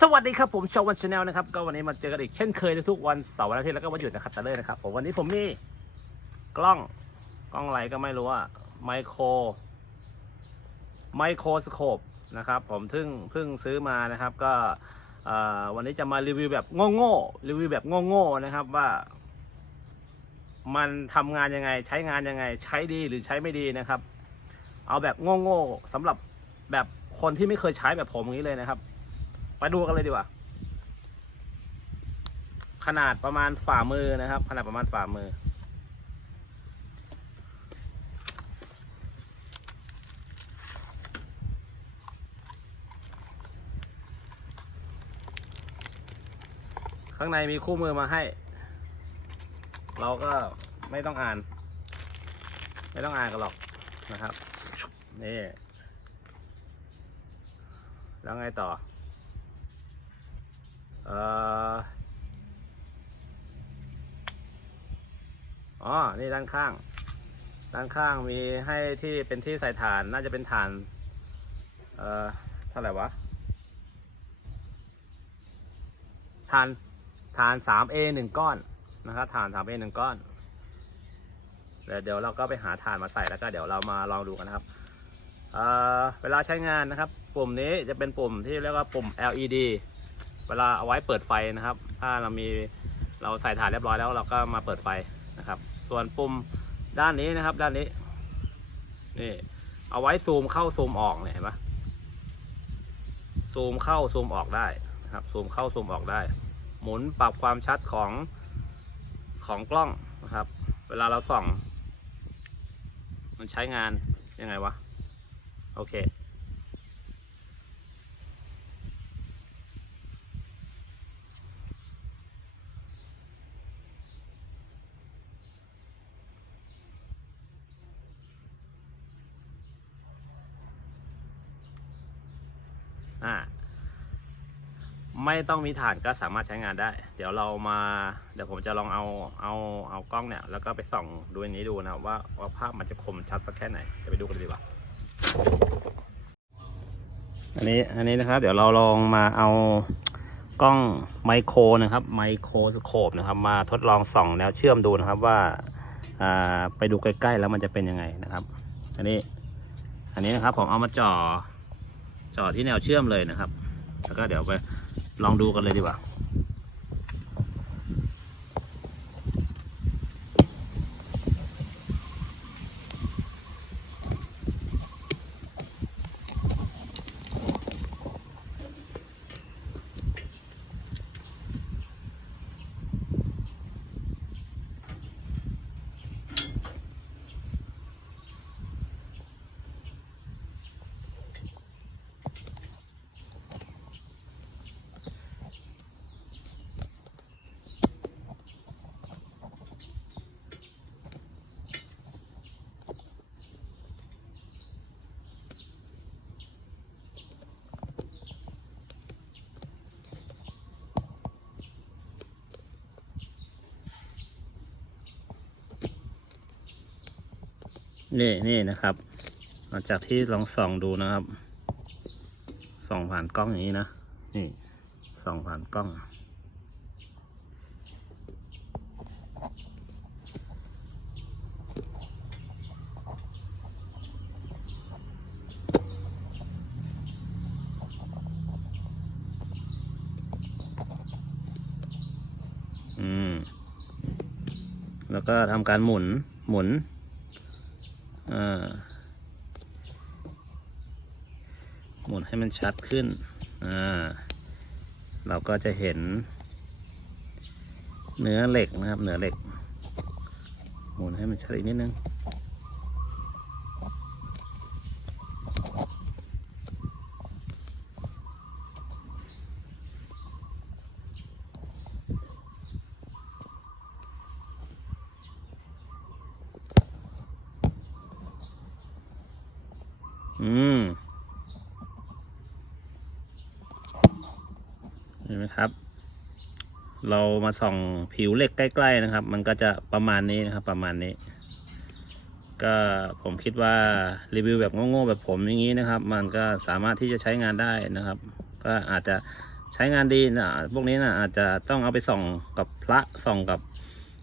สวัสดีครับผมชาววันชาแนลนะครับก็วันนี้มาเจอกันอีกเช่นเคยในทุกวันเสาร์วันอาทิตย์แล้วก็วันหยุดนะครับตะเลยนะครับผมวันนี้ผมมีกล้องกล้องอะไรก็ไม่รู้อะไมโครไมโครสโคปนะครับผมเพิ่งเพิ่งซื้อมานะครับ ก็วันนี้จะมารีวิวแบบโง่ๆรีวิวแบบโง่ๆนะครับว่า มันทำงานยังไง ใช้งานยังไง ใช้ดีหรือใช้ไม่ดีนะครับ เอาแบบโง่ๆสำหรับแบบคนที่ไม่เคยใช้แบบผมอย่างนี้เลยนะครับ ไปดูกันเลยดีกว่า ขนาดประมาณฝ่ามือนะครับ ขนาดประมาณฝ่ามือ ข้างในมีคู่มือมาให้ เราก็ไม่ต้องอ่าน ไม่ต้องอ่านกันหรอกนะครับ นี่ แล้วไงต่อ อ๋อ นี่ด้านข้าง ด้านข้างมีให้ที่เป็นที่ใส่ถ่าน น่าจะเป็นถ่าน เอ่อ เท่าไหร่วะถ่านถ่าน 3A หนึ่งก้อน นะครับถ่าน 3A หนึ่งก้อนเดี๋ยวเดี๋ยวเราก็ไปหาถ่านมาใส่แล้วก็เดี๋ยวเรามาลองดูกันนะครับ เอ่อ เวลาใช้งานนะครับ ปุ่มนี้จะเป็นปุ่มที่เรียกว่าปุ่ม LED เวลาเอาไว้เปิดไฟนะครับ ถ้าเรามีเราใส่ถ่านเรียบร้อยแล้วเราก็มาเปิดไฟนะครับ ส่วนปุ่มด้านนี้นะครับ ด้านนี้นี่เอาไว้ซูมเข้าซูมออกเนี่ยเห็นไหมซูมเข้าซูมออกได้นะครับ ซูมเข้าซูมออกได้ หมุนปรับความชัดของของกล้องนะครับ เวลาเราส่อง มันใช้งานยังไงวะ โอเค อ่า ไม่ต้องมีฐานก็สามารถใช้งานได้ เดี๋ยวเรามา เดี๋ยวผมจะลองเอาเอาเอากล้องเนี่ย แล้วก็ไปส่องดูอันนี้ดูนะว่าว่าภาพมันจะคมชัดสักแค่ไหนเดี๋ยวไปดูกันดีกว่า อันนี้อันนี้นะครับ เดี๋ยวเราลองมาเอากล้องไมโครนะครับไมโครสโคปนะครับ มาทดลองส่องแนวเชื่อมดูนะครับว่าอ่าไปดูใกล้ๆแล้วมันจะเป็นยังไงนะครับ อันนี้ อันนี้นะครับผมเอามาจ่อจ่อที่แนวเชื่อมเลยนะครับ แล้วก็เดี๋ยวไป ลองดูกันเลยดีกว่า นี่นี่นะครับหลังจากที่ลองส่องดูนะครับ ส่องผ่านกล้องอย่างนี้นะ นี่ส่องผ่านกล้อง อืม แล้วก็ทำการหมุนหมุน อ่าหมุนให้มันชัดขึ้น อ่า เราก็จะเห็น เนื้อเหล็กนะครับ เนื้อเหล็ก หมุนให้มันชัดอีกนิดนึง อืมเห็นไหมครับ เรามาส่องผิวเหล็กใกล้ ๆนะครับ มันก็จะประมาณนี้นะครับ ประมาณนี้ ก็ผมคิดว่ารีวิวแบบโง่ๆแบบผมอย่างนี้นะครับ มันก็สามารถที่จะใช้งานได้นะครับ ก็อาจจะใช้งานดีนะพวกนี้นะอาจจะต้องเอาไปส่องกับพระส่องกับ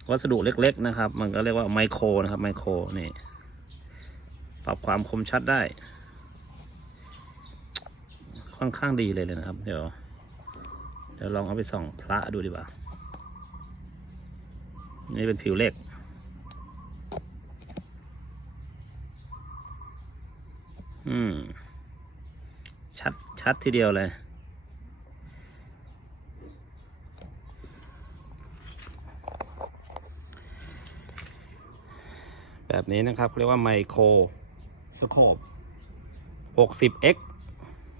วัสดุเล็ก ๆ นะครับ มันก็เรียกว่าไมโครนะครับไมโครนี่ ปรับความคมชัดได้ ค่อนข้างดีเลยเลยนะครับ เดี๋ยว เดี๋ยวลองเอาไปส่องพระดูดีกว่า นี่เป็นผิวเหล็ก อืม ชัดชัดทีเดียวเลยแบบนี้นะครับเรียกว่าไมโครสโคป 60x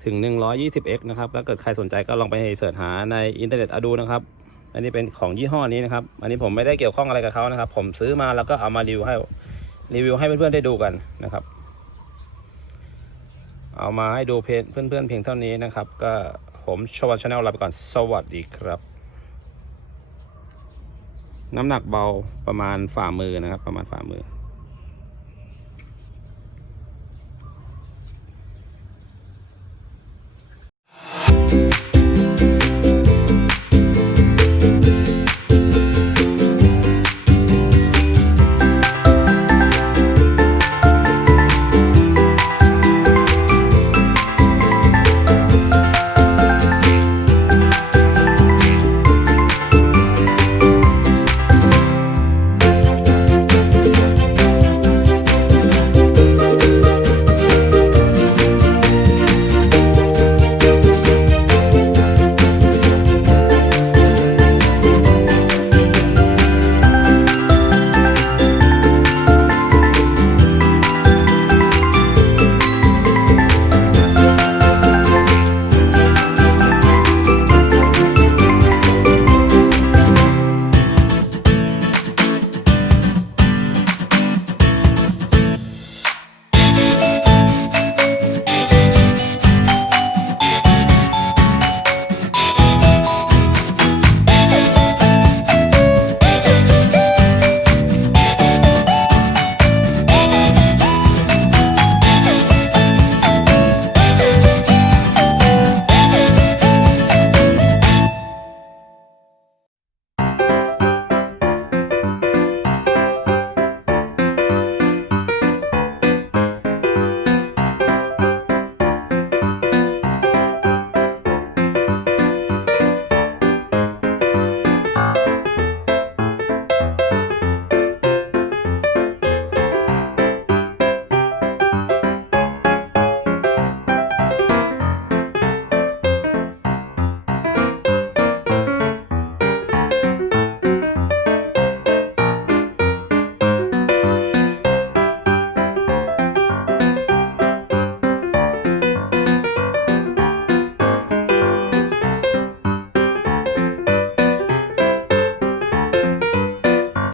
ถึง 120x นะครับถ้าเกิดใครสนใจก็ลองไปเสิร์ชหาในอินเทอร์เน็ตอาดูนะครับ อันนี้เป็นของยี่ห้อนี้นะครับ อันนี้ผมไม่ได้เกี่ยวข้องอะไรกับเขานะครับ ผมซื้อมาแล้วก็เอามารีวิวให้รีวิวให้เพื่อนๆได้ดูกันนะครับ เอามาให้ดูเพจเพื่อนๆเพียงเท่านี้นะครับ ก็ผมชวันชาแนลลาไปก่อนสวัสดีครับ น้ำหนักเบาประมาณฝ่ามือนะครับ ประมาณฝ่ามือ